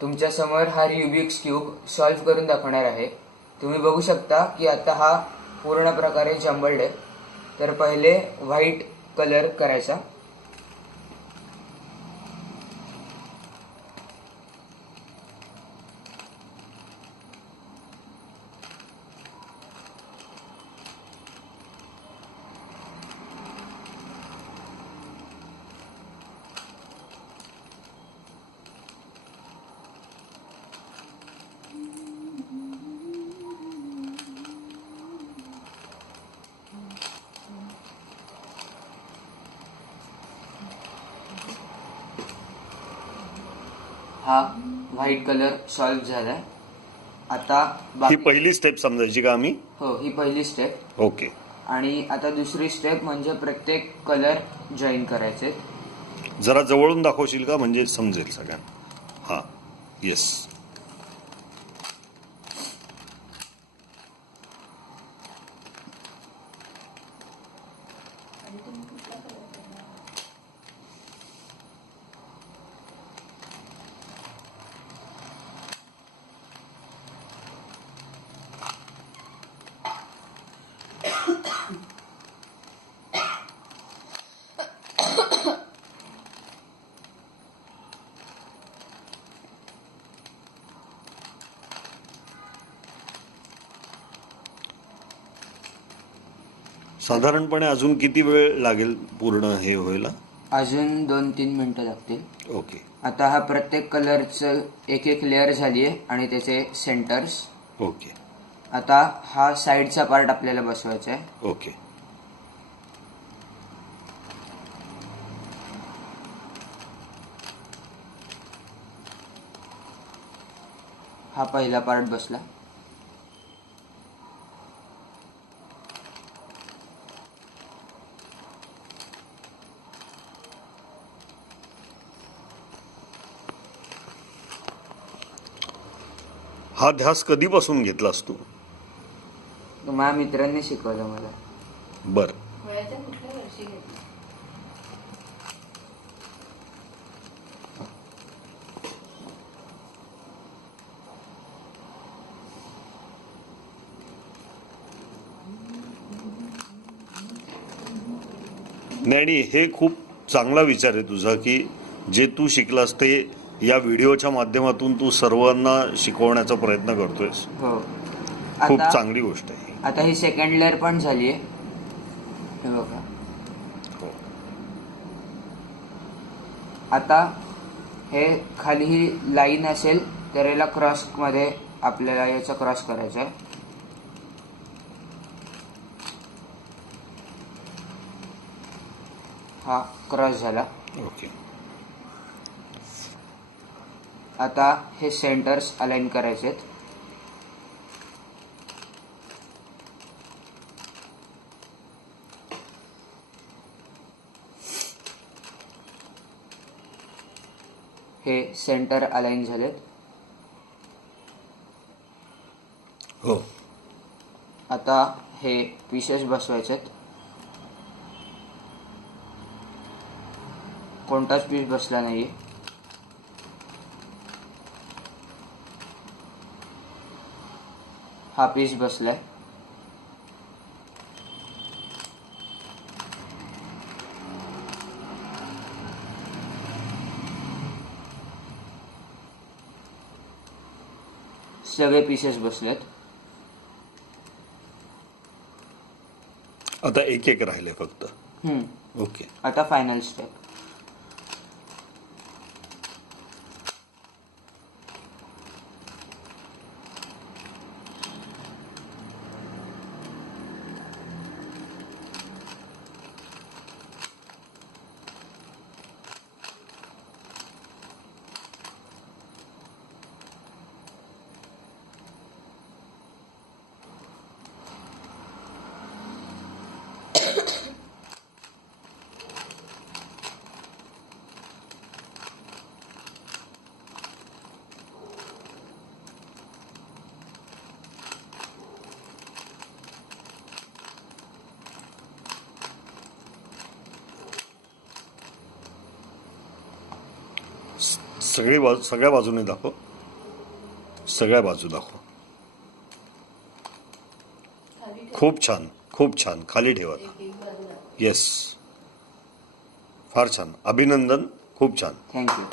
तुमच्या समोर हा रुबिक्स क्यूब सॉल्व्ह करून दाखवणार आहे। तुम्ही बघू शकता की आता हा पूर्ण प्रकारे जंबल्ड आहे। तर पहिले व्हाईट कलर करायचा। हा व्हाईट कलर सॉल्व्ह झालाय। आता ही पहिली स्टेप समजायची का आम्ही? हो, ही पहिली स्टेप। ओके। आणि आता दुसरी स्टेप म्हणजे प्रत्येक कलर जॉईन करायचे। जरा जवळून दाखवशील का म्हणजे समजेल सगळ्यांना? हां, येस। साधारणपणे अजून किती वेळ लागेल पूर्ण हे व्हायला? अजून 2-3 मिनिटं लागतील। ओके आता हा प्रत्येक कलरचं एक एक लेअर झाली आहे आणि त्याचे सेंटर्स। ओके आता हा साईडचा पार्ट आपल्याला बसवायचा आहे। ओके। हा पहिला पार्ट बसला। हा ध्यास कधीपासून घेतलास तू? माझ्या मित्रांनी शिकवलं मला। बर। वयाच्या कुठल्या वर्षी घेतली? नाही, हे खूप चांगला विचार आहे तुझा की जे तू शिकलास ते या व्हिडिओच्या माध्यमातून तू सर्वांना शिकवण्याचा प्रयत्न करतोयस। हो, खूप आता चांगली गोष्ट आहे। आता ही सेकंड लेअर पण झाली आहे। हे बघा, हो आता हे खाली ही लाईन असेल तर याला क्रॉस मध्ये आपल्याला याचा क्रॉस करायचा आहे। हा क्रॉस झाला। ओके। आता हे सेंटर्स अलाइन करायचे आहेत। हे सेंटर अलाइन झालेत। हो आता हे पीसेस बसवायचे आहेत। कोणताच पीस बसला नाहीये। हा पीस बसलाय। सगळे पीसेस बसलेत। आता एक एक राहिले फक्त। ओके। आता फायनल स्टेप। सगळ्या बाजूने दाखव. सगळ्या बाजू दाखव. खाली ठेव. खूप छान, खूप छान. खाली ठेवा. एक एक बाजूला. येस, फार छान. अभिनंदन. खूप छान. थँक्यू.